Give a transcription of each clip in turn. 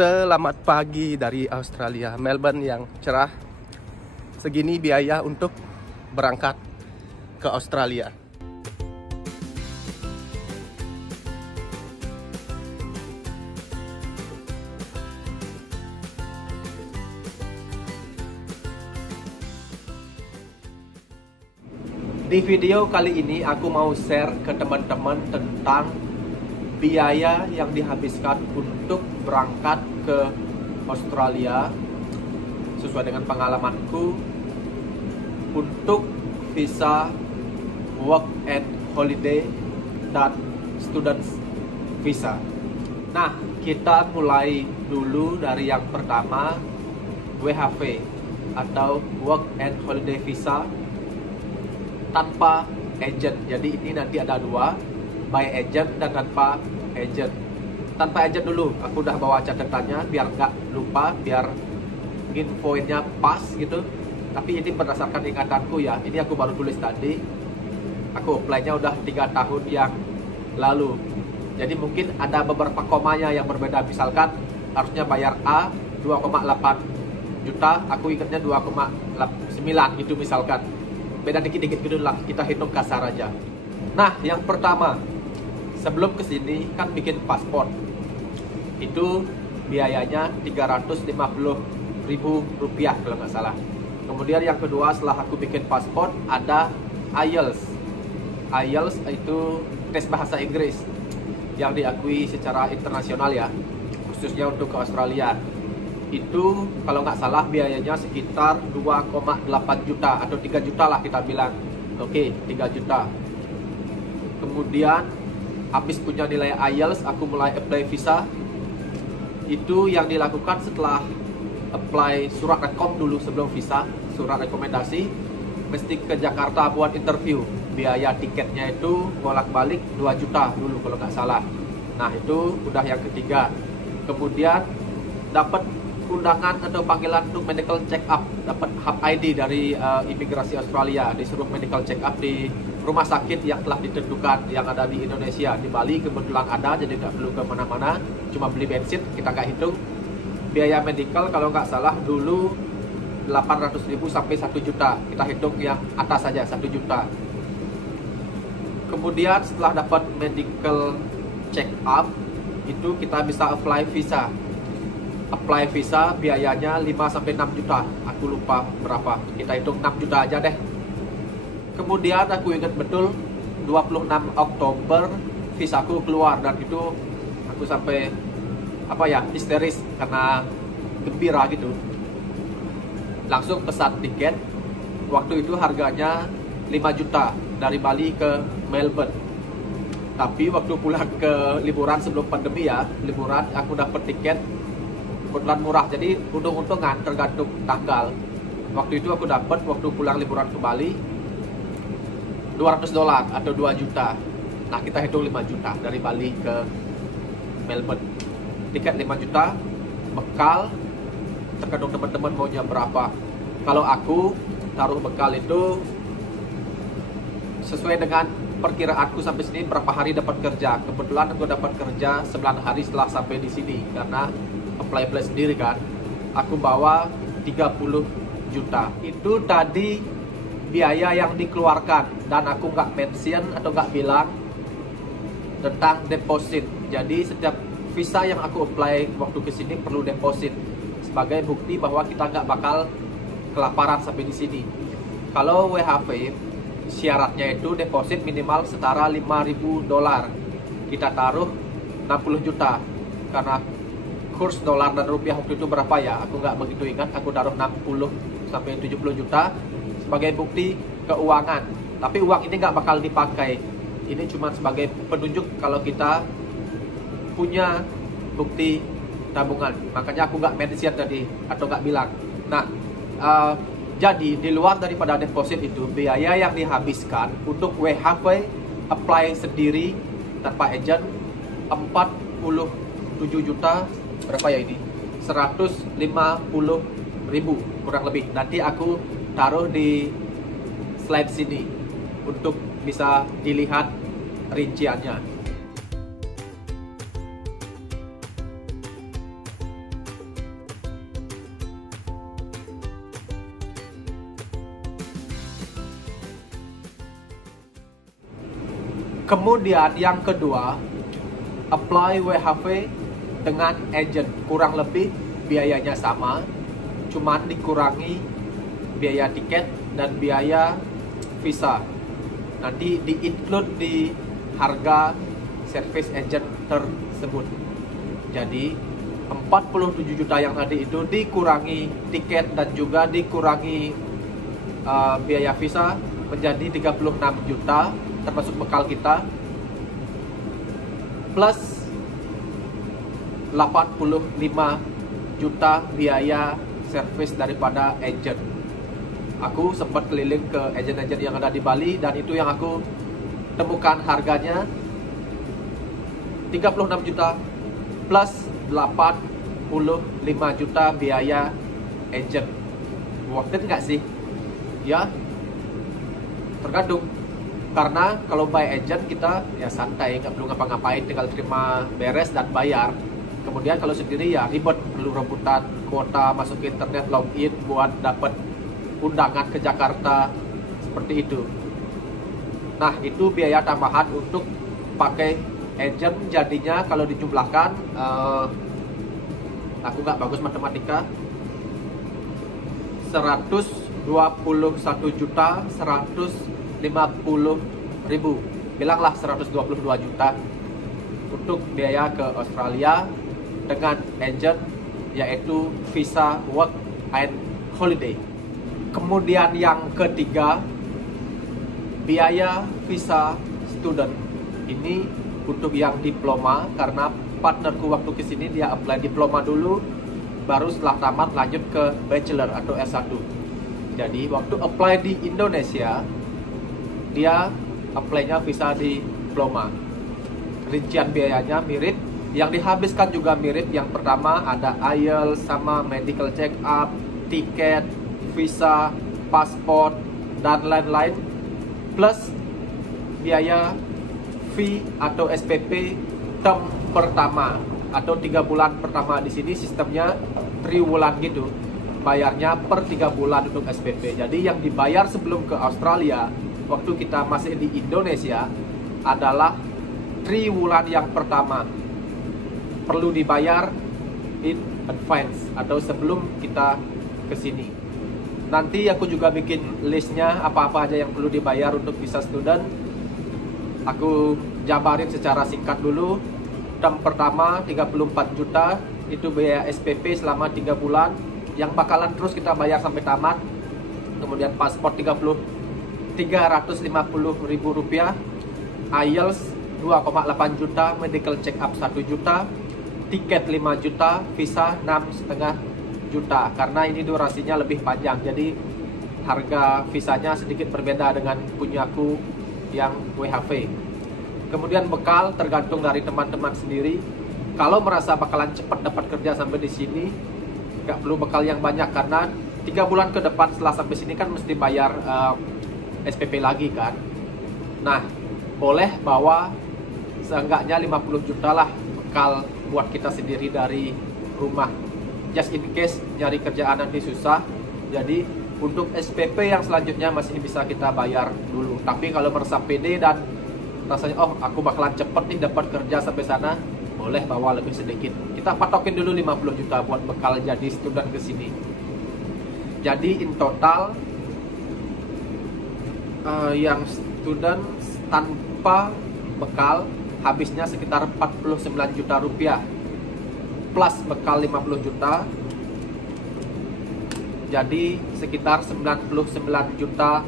Selamat pagi dari Australia, Melbourne yang cerah. Segini biaya untuk berangkat ke Australia. Di video kali ini aku mau share ke teman-teman tentang biaya yang dihabiskan untuk berangkat ke Australia sesuai dengan pengalamanku untuk visa work and holiday dan students visa. Nah, kita mulai dulu dari yang pertama, WHV atau work and holiday visa tanpa agent. Jadi ini nanti ada dua, by agent dan tanpa agent. Tanpa agent dulu, aku udah bawa catatannya biar nggak lupa, biar infonya pas gitu. Tapi ini berdasarkan ingatanku ya, ini aku baru tulis tadi. Aku apply-nya udah 3 tahun yang lalu. Jadi mungkin ada beberapa komanya yang berbeda. Misalkan harusnya bayar A 2,8 juta, aku ingatnya 2,9 gitu misalkan. Beda dikit-dikit gitu lah, kita hitung kasar aja. Nah, yang pertama, sebelum kesini kan bikin paspor. Itu biayanya Rp350.000 kalau nggak salah. Kemudian yang kedua, setelah aku bikin paspor, ada IELTS. IELTS itu tes bahasa Inggris yang diakui secara internasional ya, khususnya untuk ke Australia. Itu kalau nggak salah biayanya sekitar 2,8 juta atau 3 juta lah kita bilang. Oke, 3 juta. Kemudian habis punya nilai IELTS, aku mulai apply visa. Itu yang dilakukan setelah apply surat rekom dulu sebelum visa, surat rekomendasi. Mesti ke Jakarta buat interview. Biaya tiketnya itu bolak-balik 2 juta dulu kalau nggak salah. Nah, itu udah yang ketiga. Kemudian dapat undangan atau panggilan untuk medical check up, dapat hub ID dari imigrasi Australia, disuruh medical check up di rumah sakit yang telah ditentukan yang ada di Indonesia. Di Bali kebetulan ada, jadi nggak perlu kemana-mana, cuma beli bensin, kita nggak hitung. Biaya medical kalau nggak salah dulu 800.000 sampai 1 juta, kita hitung yang atas saja 1 juta. Kemudian setelah dapat medical check up, itu kita bisa apply visa. Apply visa biayanya 5-6 juta, aku lupa berapa, kita hitung 6 juta aja deh. Kemudian aku ingat betul 26 Oktober visaku keluar, dan itu aku sampai histeris karena gembira gitu. Langsung pesan tiket, waktu itu harganya 5 juta dari Bali ke Melbourne. Tapi waktu pulang ke liburan sebelum pandemi ya, liburan aku dapat tiket kebetulan murah, jadi untung-untungan tergantung tanggal. Waktu itu aku dapat waktu pulang liburan ke Bali $200 atau 2 juta. Nah, kita hitung 5 juta dari Bali ke Melbourne. Tiket 5 juta, bekal tergantung teman-teman maunya berapa. Kalau aku taruh bekal itu sesuai dengan perkiraanku sampai sini berapa hari dapat kerja. Kebetulan aku dapat kerja 9 hari setelah sampai di sini karena apply sendiri kan. Aku bawa 30 juta. Itu tadi biaya yang dikeluarkan, dan aku nggak mention atau nggak bilang tentang deposit. Jadi setiap visa yang aku apply waktu kesini perlu deposit sebagai bukti bahwa kita nggak bakal kelaparan sampai di sini. Kalau WHV syaratnya itu deposit minimal setara $5.000. Kita taruh 60 juta karena kurs dolar dan rupiah waktu itu berapa ya, aku nggak begitu ingat. Aku taruh 60-70 juta sebagai bukti keuangan. Tapi uang ini nggak bakal dipakai, ini cuma sebagai penunjuk kalau kita punya bukti tabungan. Makanya aku nggak mention tadi atau nggak bilang. Nah, jadi di luar daripada deposit itu, biaya yang dihabiskan untuk WHV apply sendiri tanpa agent 47 juta berapa ya ini? 150.000 kurang lebih. Nanti aku taruh di slide sini untuk bisa dilihat rinciannya. Kemudian yang kedua, apply WHV dengan agent. Kurang lebih biayanya sama, cuman dikurangi biaya tiket dan biaya visa. Nanti di-include di harga service agent tersebut. Jadi 47 juta yang tadi itu dikurangi tiket dan juga dikurangi biaya visa menjadi 36 juta termasuk bekal kita, plus 85 juta biaya service daripada agent. Aku sempat keliling ke agent-agent yang ada di Bali dan itu yang aku temukan harganya 36 juta plus 85 juta biaya agent. Worth it nggak sih? Ya, tergantung. Karena kalau by agent kita ya santai, nggak perlu ngapa-ngapain, tinggal terima beres dan bayar. Kemudian kalau sendiri ya ribet, perlu rebutan kuota, masuk ke internet, login buat dapat undangan ke Jakarta, seperti itu. Nah, itu biaya tambahan untuk pakai agent. Jadinya kalau dijumlahkan, aku nggak bagus matematika, 121.150.000, bilanglah 122 juta untuk biaya ke Australia dengan agent, yaitu visa work and holiday. Kemudian yang ketiga, biaya visa student. Ini untuk yang diploma, karena partnerku waktu kesini dia apply diploma dulu, baru setelah tamat lanjut ke bachelor atau S1. Jadi waktu apply di Indonesia, dia apply-nya visa diploma. Rincian biayanya mirip, yang dihabiskan juga mirip. Yang pertama ada IELTS sama medical check up, tiket, visa, paspor, dan lain-lain, plus biaya fee atau SPP term pertama atau 3 bulan pertama. Di sini sistemnya triwulan gitu, bayarnya per 3 bulan untuk SPP. Jadi yang dibayar sebelum ke Australia waktu kita masih di Indonesia adalah triwulan yang pertama, perlu dibayar in advance atau sebelum kita ke sini. Nanti aku juga bikin listnya apa-apa aja yang perlu dibayar untuk visa student. Aku jabarin secara singkat dulu. Term pertama 34 juta, itu biaya SPP selama 3 bulan yang bakalan terus kita bayar sampai tamat. Kemudian paspor 350.000 rupiah, IELTS 2,8 juta, medical check up 1 juta, tiket 5 juta, visa 6,5 juta. Karena ini durasinya lebih panjang, jadi harga visanya sedikit berbeda dengan punyaku yang WHV. Kemudian bekal tergantung dari teman-teman sendiri. Kalau merasa bakalan cepat dapat kerja sampai di sini, nggak perlu bekal yang banyak, karena 3 bulan ke depan setelah sampai sini kan mesti bayar SPP lagi kan. Nah, boleh bawa seenggaknya 50 juta lah bekal buat kita sendiri dari rumah, just in case nyari kerjaan nanti susah. Jadi untuk SPP yang selanjutnya masih bisa kita bayar dulu. Tapi kalau merasa pede dan rasanya oh aku bakalan cepet nih dapat kerja sampai sana, boleh bawa lebih sedikit. Kita patokin dulu 50 juta buat bekal jadi student ke sini. Jadi in total yang student tanpa bekal habisnya sekitar 49 juta rupiah, plus bekal 50 juta, jadi sekitar 99 juta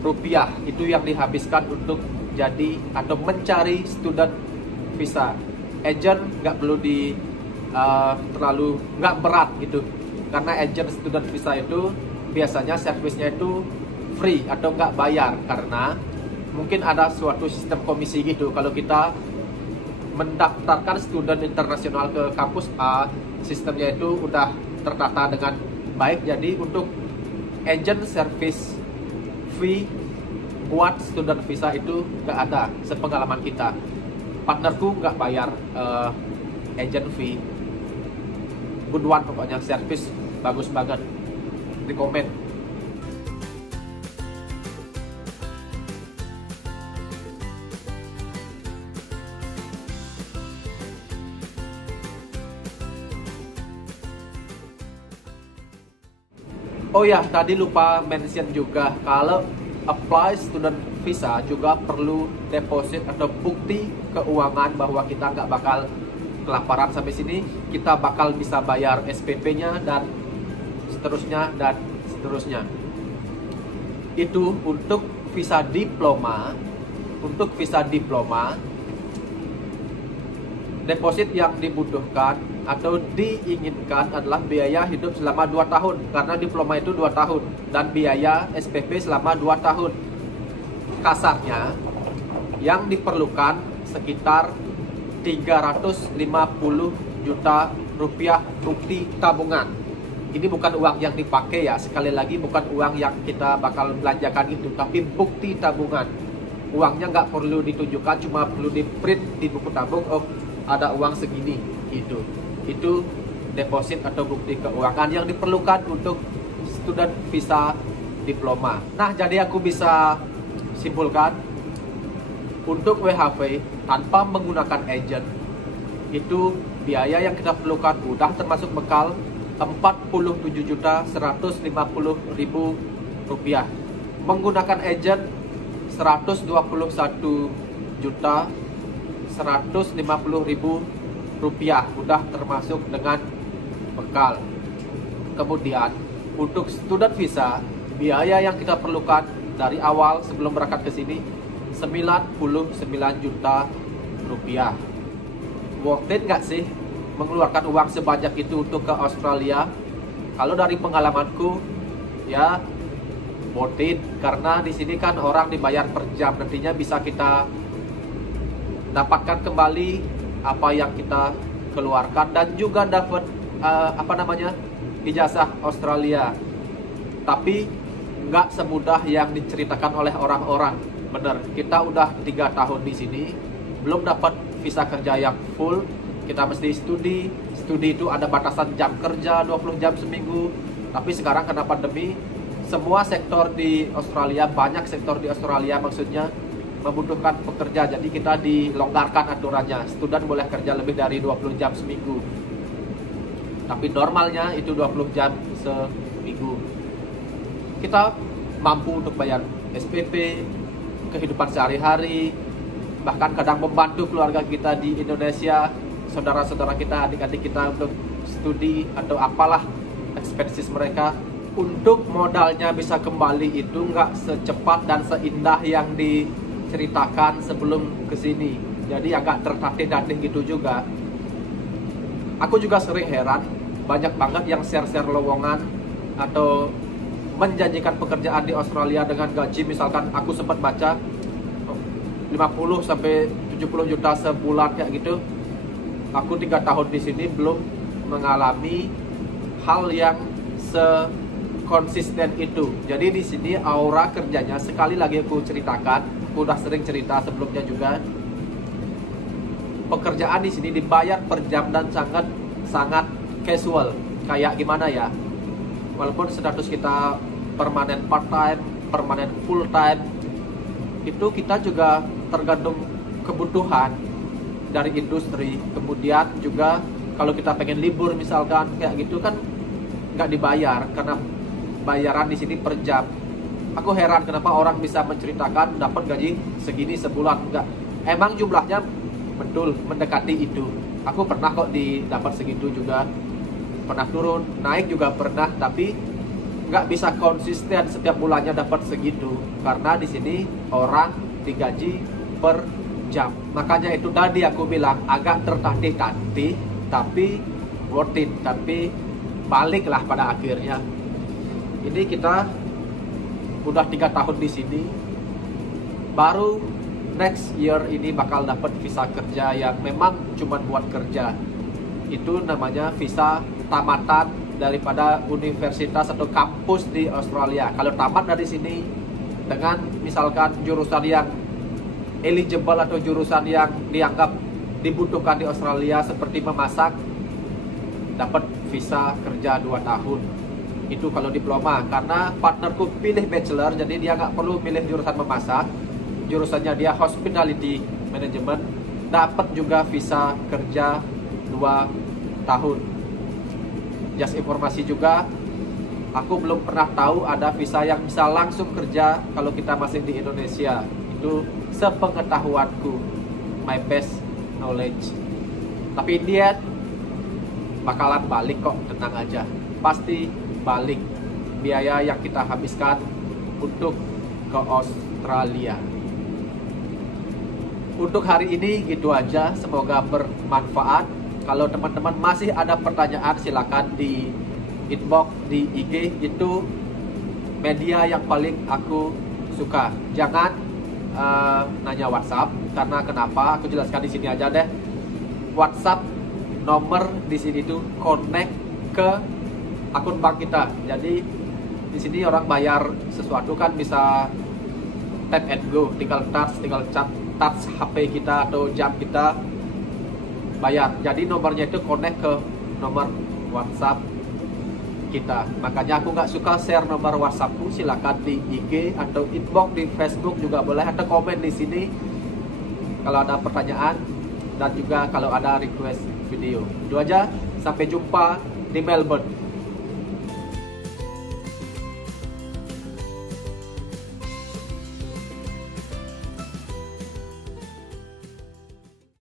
rupiah. Itu yang dihabiskan untuk jadi atau mencari student visa. Agent nggak perlu terlalu nggak berat gitu, karena agent student visa itu biasanya servisnya itu free atau nggak bayar, karena mungkin ada suatu sistem komisi gitu. Kalau kita mendaftarkan student internasional ke kampus A, sistemnya itu udah tertata dengan baik. Jadi untuk agent service fee buat student visa itu nggak ada, sepengalaman kita. Partnerku nggak bayar agent fee. Good one pokoknya, service bagus banget, rekomend. Oh ya, tadi lupa mention juga kalau apply student visa juga perlu deposit atau bukti keuangan bahwa kita nggak bakal kelaparan sampai sini, kita bakal bisa bayar SPP-nya dan seterusnya dan seterusnya. Itu untuk visa diploma. Untuk visa diploma, deposit yang dibutuhkan atau diinginkan adalah biaya hidup selama 2 tahun, karena diploma itu 2 tahun, dan biaya SPP selama 2 tahun. Kasarnya yang diperlukan sekitar 350 juta rupiah bukti tabungan. Ini bukan uang yang dipakai ya, sekali lagi bukan uang yang kita bakal belanjakan itu, tapi bukti tabungan. Uangnya nggak perlu ditunjukkan, cuma perlu di print di buku tabung. Oh, ada uang segini. Itu deposit atau bukti keuangan yang diperlukan untuk student visa diploma. Nah, jadi aku bisa simpulkan untuk WHV tanpa menggunakan agent itu biaya yang kita perlukan udah termasuk bekal 47.150.000 rupiah. Menggunakan agent 121.150.000 rupiah udah termasuk dengan bekal. Kemudian untuk student visa, biaya yang kita perlukan dari awal sebelum berangkat ke sini 99 juta rupiah. Worth it nggak sih mengeluarkan uang sebanyak itu untuk ke Australia? Kalau dari pengalamanku ya worth it, karena di sini kan orang dibayar per jam, nantinya bisa kita dapatkan kembali apa yang kita keluarkan dan juga dapat ijazah Australia. Tapi nggak semudah yang diceritakan oleh orang-orang. Bener, kita udah 3 tahun di sini belum dapat visa kerja yang full. Kita mesti studi itu ada batasan jam kerja 20 jam seminggu. Tapi sekarang karena pandemi, semua sektor di Australia, banyak sektor di Australia maksudnya membutuhkan pekerja, jadi kita dilonggarkan aturannya. Student boleh kerja lebih dari 20 jam seminggu, tapi normalnya itu 20 jam seminggu. Kita mampu untuk bayar SPP, kehidupan sehari-hari, bahkan kadang membantu keluarga kita di Indonesia, saudara-saudara kita, adik-adik kita untuk studi atau apalah expenses mereka. Untuk modalnya bisa kembali itu nggak secepat dan seindah yang diceritakan sebelum kesini. Jadi agak tertatih-tatih gitu juga. Aku juga sering heran, banyak banget yang share-share lowongan atau menjanjikan pekerjaan di Australia dengan gaji, misalkan aku sempat baca 50 sampai 70 juta sebulan kayak gitu. Aku 3 tahun di sini belum mengalami hal yang konsisten itu. Jadi di sini aura kerjanya, sekali lagi aku ceritakan, aku udah sering cerita sebelumnya juga. Pekerjaan di sini dibayar per jam dan sangat casual. Kayak gimana ya? Walaupun status kita permanen part time, permanen full time, itu kita juga tergantung kebutuhan dari industri. Kemudian juga kalau kita pengen libur misalkan kayak gitu kan nggak dibayar, karena bayaran di sini per jam. Aku heran kenapa orang bisa menceritakan dapat gaji segini sebulan. Enggak, emang jumlahnya betul mendekati itu. Aku pernah kok dapat segitu juga, pernah turun, naik juga pernah, tapi nggak bisa konsisten setiap bulannya dapat segitu, karena di sini orang digaji per jam. Makanya itu tadi aku bilang agak tertatih-tatih, tapi worth it, tapi baliklah pada akhirnya. Ini kita udah 3 tahun di sini, baru next year ini bakal dapat visa kerja yang memang cuma buat kerja. Itu namanya visa tamatan daripada universitas atau kampus di Australia. Kalau tamat dari sini dengan misalkan jurusan yang eligible atau jurusan yang dianggap dibutuhkan di Australia seperti memasak, dapat visa kerja 2 tahun. Itu kalau diploma, karena partnerku pilih bachelor, jadi dia nggak perlu pilih jurusan memasak, jurusannya dia hospitality management, dapat juga visa kerja 2 tahun. Just informasi juga, Aku belum pernah tahu ada visa yang bisa langsung kerja kalau kita masih di Indonesia. Itu sepengetahuanku, my best knowledge. Tapi dia bakalan balik kok, tenang aja. Pasti balik. Biaya yang kita habiskan untuk ke Australia. Untuk hari ini gitu aja, semoga bermanfaat. Kalau teman-teman masih ada pertanyaan, silakan di inbox di IG. Itu media yang paling aku suka. Jangan nanya WhatsApp, karena kenapa? Aku jelaskan di sini aja deh. WhatsApp nomor di sini tuh connect ke akun bank kita. Jadi di sini orang bayar sesuatu kan bisa tap and go, tinggal touch HP kita atau jam kita bayar. Jadi nomornya itu connect ke nomor WhatsApp kita. Makanya aku nggak suka share nomor WhatsAppku. Silakan di IG atau inbox di Facebook juga boleh, atau komen di sini kalau ada pertanyaan dan juga kalau ada request video. Itu aja, sampai jumpa di Melbourne.